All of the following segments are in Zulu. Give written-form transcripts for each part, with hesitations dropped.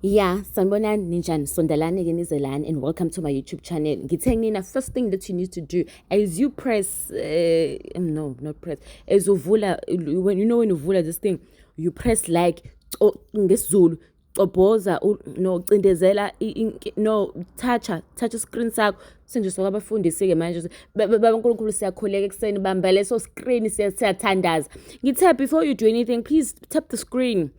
Yeah, sanibonani ninjani sondelani ke nizelani and welcome to my YouTube channel. Ngithe first thing that you need to do as you press no, not press. As uvula when when you vula this thing, you press like ngesizulu cobhoza no cindezela no touch screen sakho sinjiswa kwabafundisi ke manje babankulunkulu siyakhuleka ekseni bamba leso screen siyathandaza. Ngithe before you do anything please tap the screen.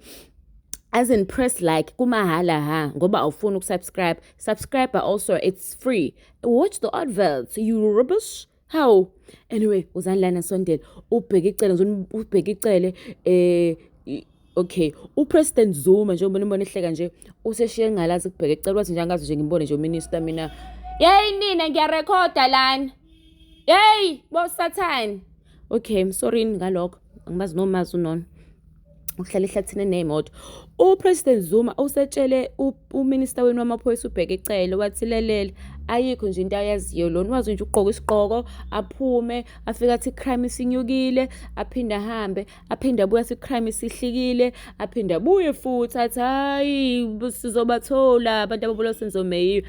As in press like kumahala ha ngoba awufuni ukusubscribe. Subscribe but also it's free. Watch the adverts. You rubbish. How? Anyway, uzani lana sondela ubheke icele ubheke icele okay. President Zuma njengoba nibona ehleka nje useshiye ngalazi kubheke icele wathi nje angazi nje ngimbone nje uminister mina. Yey nina ngiyarekhoda lana. Yey bo Satan. Okay, I'm sorry ngalokho. Angimazi nomazi unona. Uhlala ehlathini nemoto. President Zuma usetshele uminister wenu wamaphoyisa uBheki Cele wathi lelele ayikho nje into ayaziyo lona wazi nje ugqoka isigqoko aphume afika athi crime isinyukile aphinda ahambe aphinda abuya athi crime isihlikile aphinda abuye futhi athi hayi sizobathola abantu ababulawa senzomeyiwe.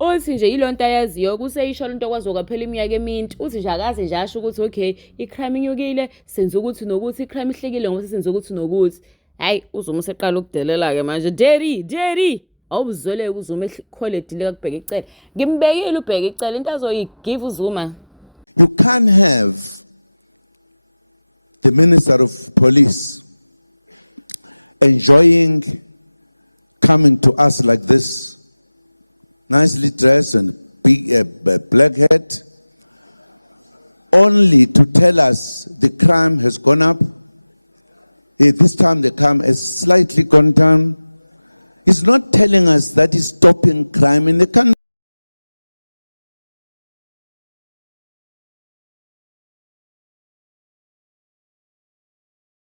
Uthi nje yilonto ayaziyo kuseyisho lento kwazoka phela iminyaka eminti uthi nje akaze nje asho ukuthi okay icrime inyukile senza ukuthi nokuthi icrime ihlekile ngoba senza ukuthi nokuthi hayi uzuma useqala ukudelela ke manje Jerry awubuzwele uzuma ecollege le kakubheka icele ngimbekile ubheka icele into azoyigive uZuma. You can't have the Minister of Police enjoying coming to us like this, nicely dressed and big black hat, only to tell us the crime has gone up. This time the crime has slightly gone down. It's not telling us that it's stopping crime in the country.